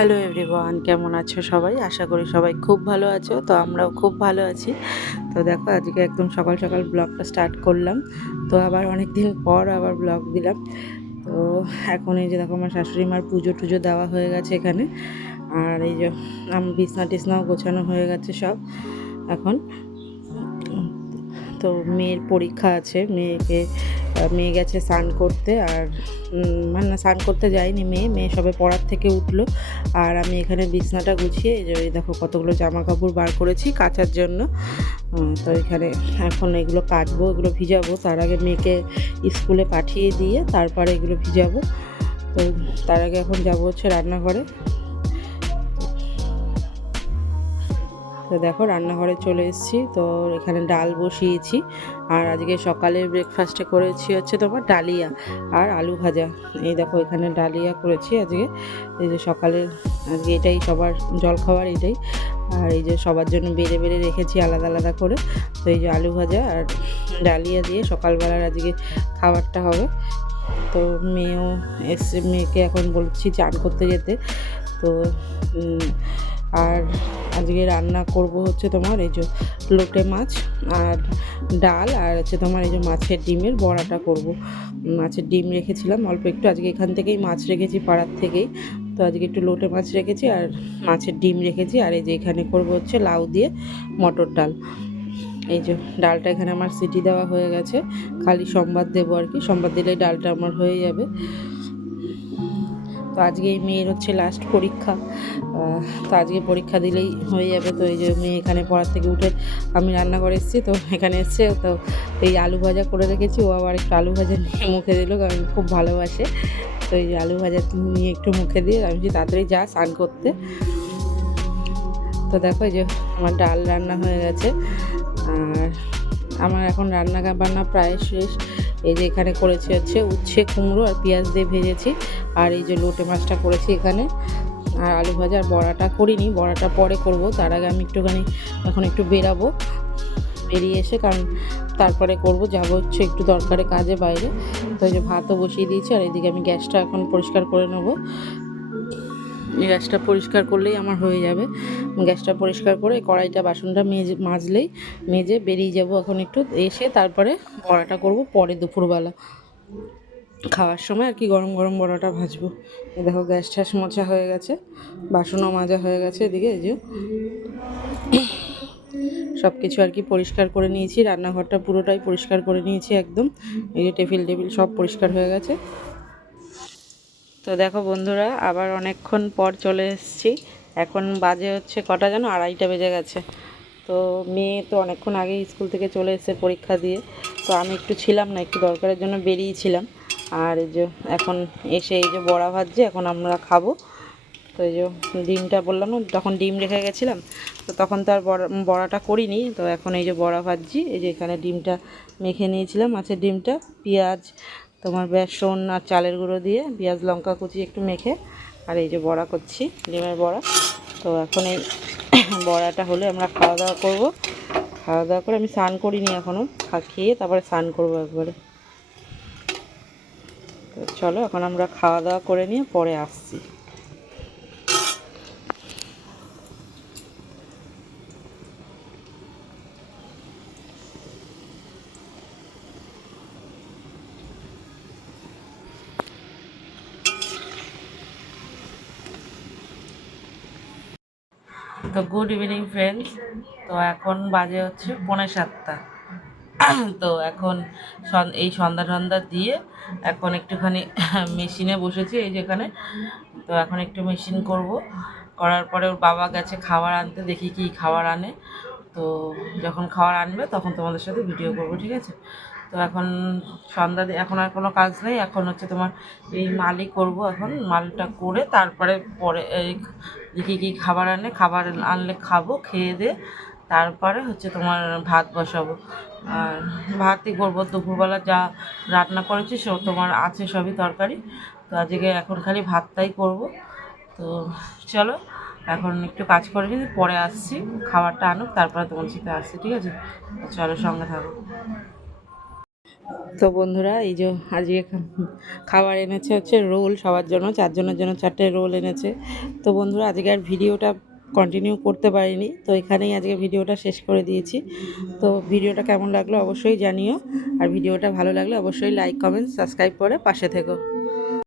Hello everyone, কেমন আছো সবাই? আশা করি সবাই খুব ভালো আছো। তো আমরাও খুব ভালো আছি। তো দেখো আজকে একদম সকাল সকাল ব্লগটা স্টার্ট করলাম। তো আবার অনেক দিন পর আবার ব্লগ দিলাম। তো এখন এই যে দেখো আমার শাশুড়ি মার পুজো টুজো দেওয়া হয়ে গেছে এখানে। আর এই যে বিছনা টিছনাও গোছানো হয়ে গেছে সব এখন। তো মেয়ের পরীক্ষা আছে, মেয়ে গেছে স্নান করতে। আর মানে না, স্নান করতে যায়নি মেয়ে সবে পড়ার থেকে উঠলো। আর আমি এখানে বিছনাটা গুছিয়ে এই যে দেখো কতগুলো জামা কাপড় বার করেছি কাচার জন্য। তো এখানে এখন এগুলো কাচবো, এগুলো ভিজাবো। তার আগে মেয়েকে স্কুলে পাঠিয়ে দিয়ে তারপরে এগুলো ভিজাবো। তো তার আগে এখন যাবো হচ্ছে রান্নাঘরে। তো দেখো রান্নাঘরে চলে এসেছি। তো এখানে ডাল বসিয়েছি। আর আজকে সকালে ব্রেকফাস্টে করেছি হচ্ছে তোমার ডালিয়া আর আলু ভাজা। এই দেখো এখানে ডালিয়া করেছি আজকে। এই যে সকালের আজকে এটাই সবার জলখাবার এটাই। আর এই যে সবার জন্য বেড়ে বেড়ে রেখেছি আলাদা আলাদা করে। তো এই যে আলু ভাজা আর ডালিয়া দিয়ে সকালবেলার আজকে খাবারটা হবে। তো মেয়েও এসে, মেয়েকে এখন বলছি চান করতে যেতে। তো আর আজকে রান্না করব হচ্ছে তোমার এই যে লোটে মাছ আর ডাল, আর হচ্ছে তোমার এই যে মাছের ডিমের বড়াটা করব। মাছের ডিম রেখেছিলাম অল্প একটু, আজকে এখান থেকেই মাছ রেখেছি পাড়ার থেকেই। তো আজকে একটু লোটে মাছ রেখেছি আর মাছের ডিম রেখেছি। আর এই যে এখানে করব হচ্ছে লাউ দিয়ে মটর ডাল। এই যে ডালটা এখানে আমার সিটি দেওয়া হয়ে গেছে, খালি সম্বাদ দেবো আর কি, সম্বাদ দিলেই ডালটা আমার হয়ে যাবে। তো আজকে এই মেয়ের হচ্ছে লাস্ট পরীক্ষা। তো আজকে পরীক্ষা দিলেই হয়ে যাবে। তো এই যে মেয়ে এখানে পড়ার থেকে উঠে আমি রান্না করে এসেছি, তো এখানে এসছে। তো এই আলু ভাজা করে রেখেছি, ও আবার একটু আলু ভাজা নিয়ে মুখে দিল, কারণ খুব ভালোবাসে। তো এই যে আলু ভাজা নিয়ে একটু মুখে দিয়ে আমি যে তাড়াতাড়ি যা স্নান করতে। তো দেখো এই যে আমার ডাল রান্না হয়ে গেছে। আর আমার এখন রান্না বান্না প্রায় শেষ। এই যে এখানে করেছি হচ্ছে উচ্ছে কুমড়ো আর পেঁয়াজ দিয়ে ভেজেছি। আর এই যে লোটে মাছটা করেছি এখানে। আর আলু ভাজা আর বড়াটা করিনি, বড়াটা পরে করব। তার আগে আমি একটুখানি এখন একটু বেরাবো, বেরিয়ে এসে কারণ তারপরে করব, যাবো হচ্ছে একটু দরকারে কাজে বাইরে। তো এই যে ভাতও বসিয়ে দিয়েছি। আর এইদিকে আমি গ্যাসটা এখন পরিষ্কার করে নেবো। গ্যাসটা পরিষ্কার করলেই আমার হয়ে যাবে। গ্যাসটা পরিষ্কার করে কড়াইটা বাসনটা মেজে বেরিয়ে যাব এখন একটু, এসে তারপরে বড়াটা করব পরে দুপুরবেলা খাওয়ার সময় আর কি, গরম গরম বড়াটা ভাজবো। দেখো গ্যাস ট্যাস মোছা হয়ে গেছে, বাসনও মাজা হয়ে গেছে। এদিকে এই যে সব কিছু আর কি পরিষ্কার করে নিয়েছি, রান্নাঘরটা পুরোটাই পরিষ্কার করে নিয়েছি একদম। এই যে টেবিল সব পরিষ্কার হয়ে গেছে। তো দেখো বন্ধুরা, আবার অনেকক্ষণ পর চলে এসেছি। এখন বাজে হচ্ছে কটা যেন, 2:30 বেজে গেছে। তো মেয়ে তো অনেকক্ষণ আগেই স্কুল থেকে চলে এসেছে পরীক্ষা দিয়ে। তো আমি একটু ছিলাম না, একটু দরকারের জন্য বেরিয়েছিলাম। আর এই যে এখন এসে এই যে বড়া ভাজছে, এখন আমরা খাবো। তো এই যে ডিমটা বললাম না, তখন ডিম রেখে গেছিলাম, তো তখন তো আর বড়াটা করিনি। তো এখন এই যে বড়া ভাজছি। এই যে এখানে ডিমটা মেখে নিয়েছিলাম, মাছের ডিমটা পেঁয়াজ তোমার বেসন আর চালের গুঁড়ো দিয়ে পেঁয়াজ লঙ্কা কুচি একটু মেখে। আর এই যে বড়া করছি, ডিমের বড়া। তো এখন এই বড়াটা হলে আমরা খাওয়া দাওয়া করবো। খাওয়া দাওয়া করে আমি স্নান করিনি এখনও, খেয়ে তারপরে স্নান করবো একবারে। তো চলো এখন আমরা খাওয়া দাওয়া করে নিয়ে পরে আসছি। তো গুড ইভিনিং ফ্রেন্ডস। তো এখন বাজে হচ্ছে 6:45। তো এখন এই সন্ধ্যা টন্ধা দিয়ে এখন একটুখানি মেশিনে বসেছি এই যেখানে। তো এখন একটু মেশিন করব, করার পরে ওর বাবা গেছে খাবার আনতে, দেখি কি খাবার আনে। তো যখন খাবার আনবে তখন তোমাদের সাথে ভিডিও করব, ঠিক আছে? তো এখন সন্ধ্যা দিয়ে এখন আর কোনো কাজ নেই, এখন হচ্ছে তোমার এই মালই করবো। এখন মালটা করে তারপরে পরে এই দেখি কী খাবার আনে, খাবার আনলে খাবো, খেয়ে দিয়ে তারপরে হচ্ছে তোমার ভাত বসাবো। আর ভাতই করবো, দুপুরবেলা যা রান্না করেছি সে তোমার আছে সবই তরকারি। তো আজকে এখন খালি ভাতটাই করব। তো চলো এখন একটু কাজ করে নিই, পরে আসছি, খাবারটা আনুক তারপরে তোমার সাথে আসছি, ঠিক আছে? চলো সঙ্গে থাকো। তো বন্ধুরা এই যে আজকে খাবার এনেছে হচ্ছে রোল, সবার জন্য, 4 জনের জন্য 4টে রোল এনেছে। তো বন্ধুরা আজকে আর ভিডিওটা কন্টিনিউ করতে পারিনি, তো এখানেই আজকে ভিডিওটা শেষ করে দিয়েছি। তো ভিডিওটা কেমন লাগলো অবশ্যই জানিও, আর ভিডিওটা ভালো লাগলে অবশ্যই লাইক কমেন্ট সাবস্ক্রাইব করে পাশে থেকো।